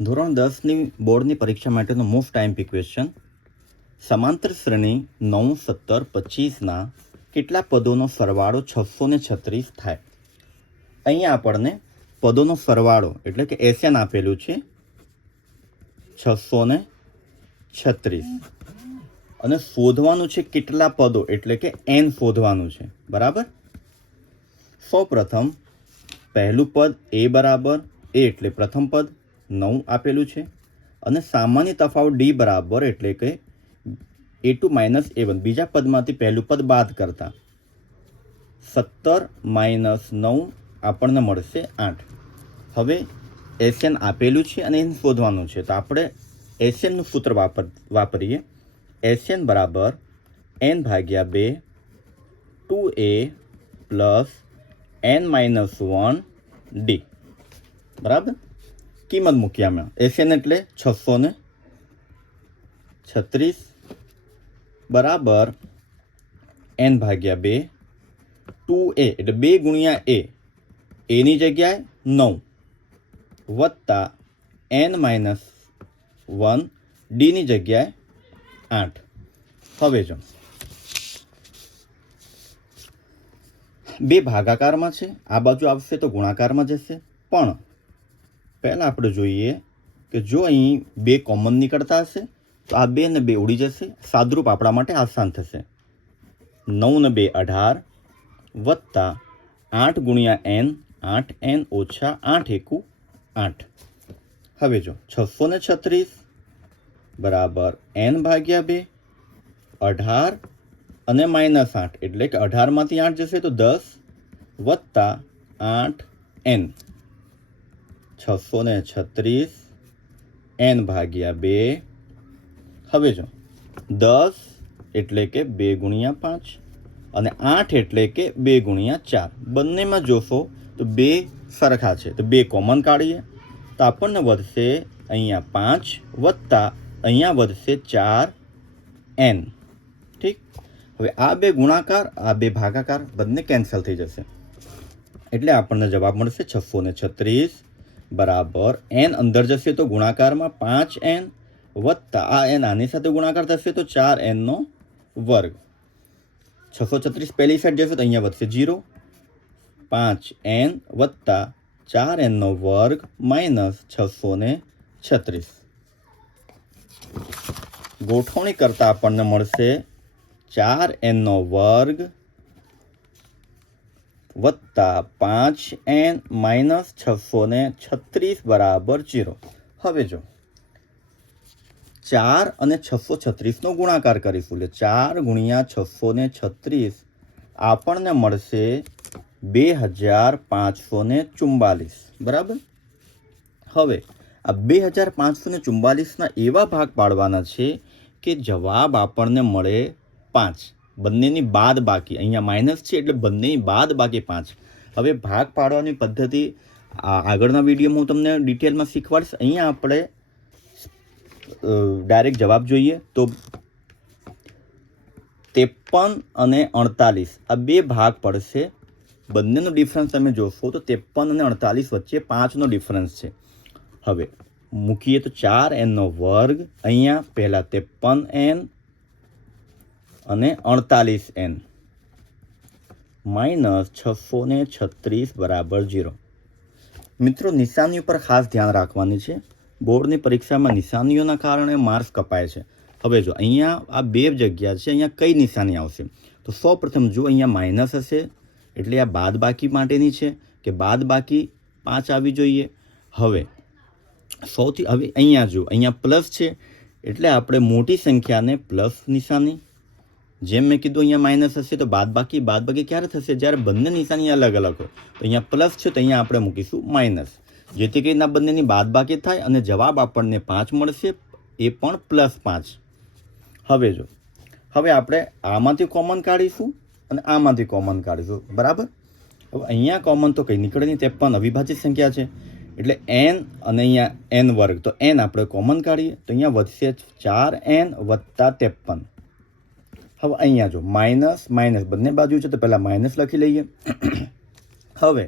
ધોરણ 10ની બોર્ડની પરીક્ષા માટેનો મોસ્ટ ટાઈમ ક્વેશ્ચન. સમાંતર શ્રેણી 9, 17, 25ના કેટલા પદોનો સરવાળો 636 થાય? અહીંયા આપણને પદોનો સરવાળો એટલે કે એસએન આપેલું છે 636 અને શોધવાનું છે કેટલા પદો એટલે કે એન શોધવાનું છે. બરાબર. સૌપ્રથમ પહેલું પદ એ બરાબર એ એટલે પ્રથમ પદ 9 આપેલું છે અને સામાન્ય તફાવત ડી બરાબર એટલે કે A2 - A1 બીજા પદમાંથી પહેલું પદ બાદ કરતા 17 - 9 આપણને મળશે 8. હવે એસએન આપેલું છે અને એને શોધવાનું છે તો આપણે એસએનનું સૂત્ર વાપરીએ. એસએન બરાબર n/2 2a plus n-1 D. બરાબર. કિંમત મૂકી આમાં. એસએન એટલે 636 બરાબર n/2 2a એટલે 2 ગુણ્યા એની જગ્યાએ 9 વત્તા n-1 ડીની જગ્યાએ 8. હવે જો બે ભાગાકારમાં છે, આ બાજુ આવશે તો ગુણાકારમાં જશે. પણ પહેલાં આપણે જોઈએ કે જો અહીં 2 કોમન નીકળતા હશે તો આ 2 ને 2 ઉડી જશે. સાદરૂપ આપણા માટે આસાન થશે. 9 ને 2 18 વત્તા 8 ગુણ્યા n 8n ઓછા 8 એકુ 8. હવે જો 636 બરાબર n/2 18 અને -8 એટલે કે 18માંથી 8 જશે તો 10 વત્તા 8n 636 n/2. હવે જો 10 એટલે કે 2 ગુણ્યા 5 અને 8 એટલે કે 2 ગુણ્યા 4. બંનેમાં જોશો તો 2 સરખા છે તો 2 કોમન કાઢીએ તો આપણને વધશે અહીંયા 5 વત્તા અહીંયા વધશે 4n. ઠીક. હવે આ 2 ગુણાકાર આ 2 ભાગાકાર બંને કેન્સલ થઈ જશે એટલે આપણને જવાબ મળશે 636 બરાબર n અંદર જશે તો ગુણાકારમાં 5n વત્તા આ n આની સાથે ગુણાકાર થશે તો 4n² 636 પહેલી સાઈડ જશે તો અહીંયા વધશે 0 5n વત્તા 4n² માઇનસ 636. ગોઠવણી કરતાં આપણને મળશે 4n² વત્તા 5n માઇનસ 636 બરાબર 0. હવે જો 4 અને 636નો ગુણાકાર કરીશું એટલે 4 ગુણ્યા 636 આપણને મળશે 2544. બરાબર. હવે આ 2544ના એવા ભાગ પાડવાના છે કે જવાબ આપણને મળે 5. બંનેની બાદ બાકી અહીંયા માઇનસ છે એટલે બંનેની બાદ બાકી 5. હવે ભાગ પાડવાની પદ્ધતિ આગળના વિડીયોમાં હું તમને ડિટેલમાં શીખવાડીશ. અહીંયા આપણે ડાયરેક્ટ જવાબ જોઈએ તો 53 અને 48 આ 2 ભાગ પડશે. બંનેનો ડિફરન્સ તમે જોશો તો 53 અને 48 વચ્ચે 5નો ડિફરન્સ છે. હવે મૂકીએ તો 4n² અહીંયા પહેલાં 53n અને 48n માઇનસ 636 બરાબર 0. મિત્રો નિશાની ઉપર ખાસ ધ્યાન રાખવાની છે. બોર્ડની પરીક્ષામાં નિશાનીઓના કારણે માર્ક્સ કપાય છે. હવે જો અહીંયા આ 2 જગ્યા છે, અહીંયા કઈ નિશાની આવશે તો સૌપ્રથમ જો અહીંયા માઇનસ હશે એટલે આ બાદ બાકી માટેની છે કે બાદ બાકી 5 આવી જોઈએ. હવે અહીંયા જો અહીંયા પ્લસ છે એટલે આપણે મોટી સંખ્યાને પ્લસ નિશાની, જેમ મેં કીધું અહીંયા માઇનસ હશે તો બાદ બાકી ક્યારે થશે જ્યારે બંને નિશાની અલગ અલગ હોય. તો અહીંયા પ્લસ છે તો અહીંયા આપણે મૂકીશું માઇનસ, જેથી કરીને આ બંનેની બાદ બાકી થાય અને જવાબ આપણને 5 મળશે, એ પણ +5. હવે આપણે આમાંથી કોમન કાઢીશું અને આમાંથી કોમન કાઢીશું. બરાબર. હવે અહીંયા કોમન તો કંઈ નીકળે નહીં, 53 અવિભાજિત સંખ્યા છે એટલે n અને અહીંયા n². તો n આપણે કોમન કાઢીએ તો અહીંયા વધશે 4n વત્તા 53. હવે અહીંયા જો માઇનસ બંને બાજુ છે તો પહેલાં માઇનસ લખી લઈએ. હવે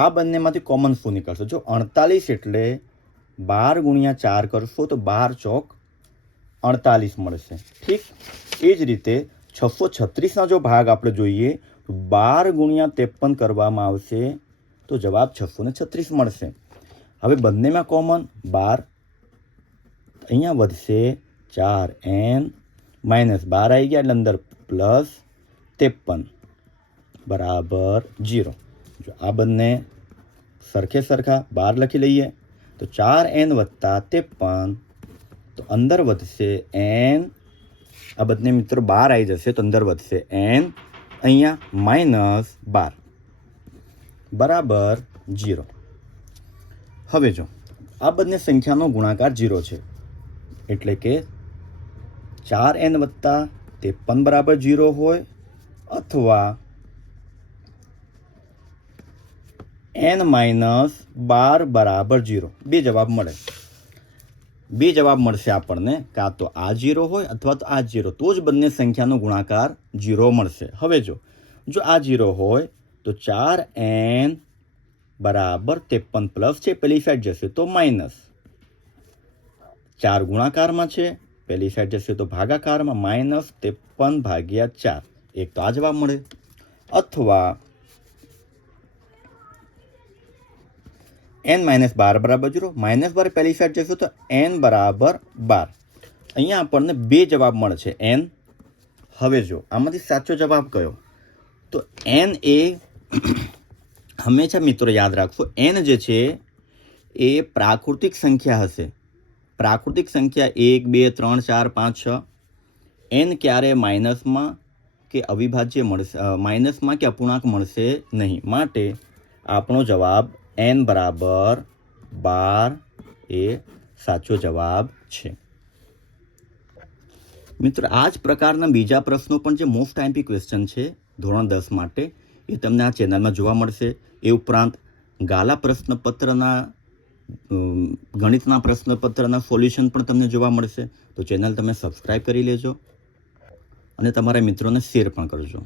આ બંનેમાંથી કોમન શું નીકળશે? જો 48 એટલે 12 ગુણ્યા 4 કરશો તો 12 ચોક 48 મળશે. ઠીક, એ જ રીતે 636ના જો ભાગ આપણે જોઈએ તો 12 ગુણ્યા 53 કરવામાં આવશે તો જવાબ 636 મળશે. હવે બંનેમાં કોમન 12, અહીંયા વધશે 4n માઇનસ 12 આવી ગયા એટલે અંદર પ્લસ 53 બરાબર 0. જો આ બંને સરખે સરખા 12 લખી લઈએ તો 4n વત્તા 53 તો અંદર વધશે n, આ બંને મિત્રો 12 આવી જશે તો અંદર વધશે n, અહીંયા માઇનસ 12 બરાબર 0. હવે જો આ બંને સંખ્યાનો ગુણાકાર 0 છે એટલે કે 4n વત્તા 53 બરાબર 0 હોય અથવા n માઇનસ 12 બરાબર 0. બે જવાબ મળે. બે જવાબ મળશે આપણને, કાં તો આ 0 હોય અથવા તો આ 0, તો જ બંને સંખ્યાનો ગુણાકાર 0 મળશે. હવે જો આ 0 હોય તો 4n બરાબર 53 પ્લસ છે, પેલી સાઈડ જશે તો માઇનસ, 4 ગુણાકારમાં છે, પેલી સાઈડ જશે તો ભાગાકારમાં, માઇનસ 53 ભાગ્યા 4. એક તો આ જવાબ મળે. અથવા n માઇનસ 12 બરાબર 0, માઇનસ 12 પહેલી સાઈડ જશે તો n બરાબર 12. અહીંયા આપણને બે જવાબ મળશે n. હવે જો આમાંથી સાચો જવાબ કયો, તો n એ હંમેશા મિત્રો યાદ રાખશો, n જે છે એ પ્રાકૃતિક સંખ્યા હશે. પ્રાકૃતિક સંખ્યા 1, 2, 3, 4, 5, 6. n ક્યારે માઇનસમાં કે અવિભાજ્ય મળશે, માઇનસમાં કે અપૂર્ણાંક મળશે નહીં. માટે આપણો જવાબ n બરાબર 12 એ સાચો જવાબ છે. મિત્રો આ જ પ્રકારના બીજા પ્રશ્નો પણ જે મોસ્ટ આઈએમપી ક્વેશ્ચન છે ધોરણ 10 માટે, એ તમને આ ચેનલમાં જોવા મળશે. એ ઉપરાંત ગાલા પ્રશ્નપત્રના ગણિતના પ્રશ્નપત્રના સોલ્યુશન પણ તમને જોવા મળશે. તો ચેનલ તમે સબસ્ક્રાઈબ કરી લેજો અને તમારા મિત્રોને શેર પણ કરજો.